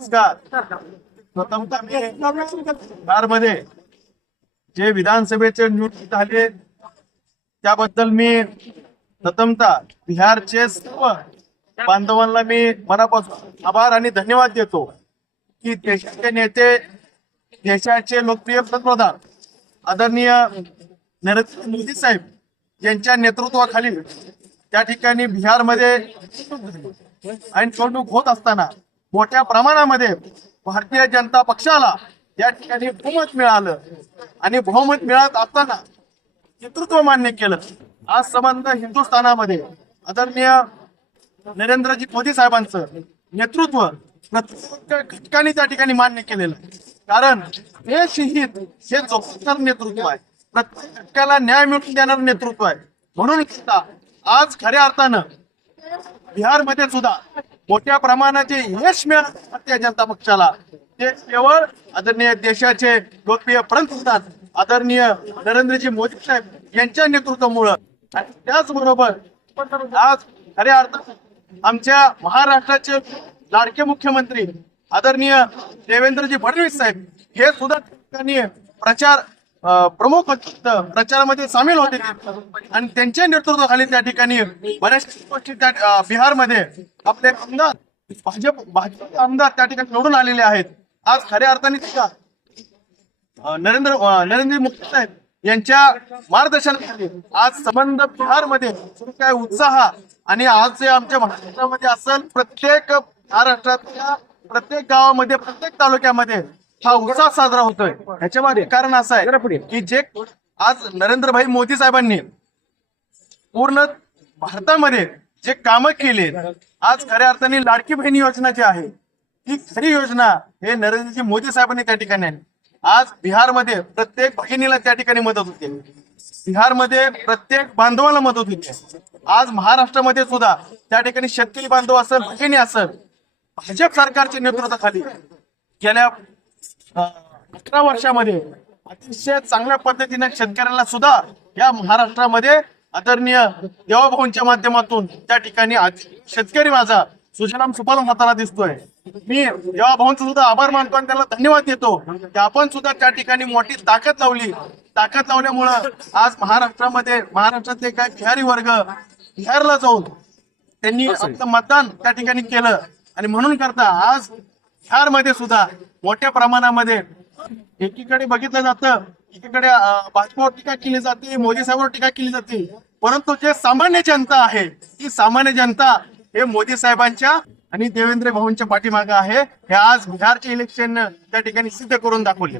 नमस्कार. प्रथमतः बिहारमध्ये जे विधानसभेचे निवडणूक झाले त्याबद्दल मी प्रथमतः बिहारचे सर्व बांधवांना मी मनापासून आभार आणि धन्यवाद देतो की देशाचे नेते देशाचे लोकप्रिय पंतप्रधान आदरणीय नरेंद्र मोदी साहेब यांच्या नेतृत्वाखाली त्या ठिकाणी बिहारमध्ये आणि निवडणूक होत असताना मोठ्या प्रमाणामध्ये भारतीय जनता पक्षाला या ठिकाणी बहुमत मिळालं. आणि बहुमत मिळत असताना नेतृत्व मान्य केलं. आज संबंध हिंदुस्थानामध्ये आदरणीय नरेंद्रजी मोदी साहेबांचं नेतृत्व प्रत्येक घटकाने त्या ठिकाणी मान्य केलेलं कारण हे शहीद हे जोपासणार नेतृत्व आहे. प्रत्येक घटकाला न्याय मिळवून देणार नेतृत्व आहे. म्हणून सुद्धा आज खऱ्या अर्थानं बिहारमध्ये सुद्धा मोठ्या प्रमाणाचे यश मिळालं भारतीय जनता पक्षाला. ते केवळ आदरणीय देशाचे लोकप्रिय पंतप्रधान आदरणीय नरेंद्रजी मोदी साहेब यांच्या नेतृत्वामुळं. आणि त्याचबरोबर आज खऱ्या अर्थात आमच्या महाराष्ट्राचे लाडके मुख्यमंत्री आदरणीय देवेंद्रजी फडणवीस साहेब हे सुद्धा ठिकाणी प्रचार प्रमुख प्रचारामध्ये सामील होते. आणि त्यांच्या नेतृत्वाखाली त्या ठिकाणी बऱ्याच गोष्टी त्या बिहारमध्ये आपले आमदार भाजप भाजप आमदार त्या ठिकाणी निवडून आलेले आहेत. आज खऱ्या अर्थाने सुद्धा नरेंद्र नरेंद्र मोदी साहेब यांच्या मार्गदर्शनाखाली आज संबंध बिहारमध्ये काय उत्साह आणि आज जे आमच्या महाराष्ट्रामध्ये असेल प्रत्येक महाराष्ट्रातल्या प्रत्येक गावामध्ये प्रत्येक तालुक्यामध्ये हा उत्साह साजरा होतोय. ह्याच्या मागे कारण असं आहे की जे आज नरेंद्रभाई मोदी साहेबांनी पूर्ण भारतामध्ये जे कामं केले आज खऱ्या अर्थाने लाडकी बहिणी योजना जी आहे ही खरी योजना हे नरेंद्रजी मोदी साहेबांनी त्या ठिकाणी आणली. आज बिहारमध्ये प्रत्येक भगिनीला त्या ठिकाणी मदत होते. बिहारमध्ये प्रत्येक बांधवाला मदत होते. आज महाराष्ट्रामध्ये सुद्धा त्या ठिकाणी शेतकरी बांधव असेल भगिनी असेल भाजप सरकारच्या नेतृत्वाखाली गेल्या अठरा वर्षामध्ये अतिशय चांगल्या पद्धतीने शेतकऱ्याला सुद्धा या महाराष्ट्रामध्ये आदरणीय देवाभाऊंच्या माध्यमातून त्या ठिकाणी आज शेतकरी माझा सुजलाम सुफलाम हाताला दिसतोय. मी देवाभाऊंचा सुद्धा आभार मानतो आणि त्याला धन्यवाद देतो की आपण सुद्धा त्या ठिकाणी मोठी ताकद लावली. ताकद लावल्यामुळं आज महाराष्ट्रामध्ये महाराष्ट्रातले काय बिहारी वर्ग बिहारला जाऊन त्यांनी फक्त मतदान त्या ठिकाणी केलं. आणि म्हणून करता आज बिहारमध्ये सुद्धा मोठ्या प्रमाणामध्ये एकीकडे बघितलं जातं एकीकडे भाजपावर टीका केली जाते मोदी साहेबांवर टीका केली जाते. परंतु जे सामान्य जनता आहे ती सामान्य जनता हे मोदी साहेबांच्या आणि देवेंद्र भाऊंच्या पाठीमागे आहे. हे आज बिहारचे इलेक्शन त्या ठिकाणी सिद्ध करून दाखवले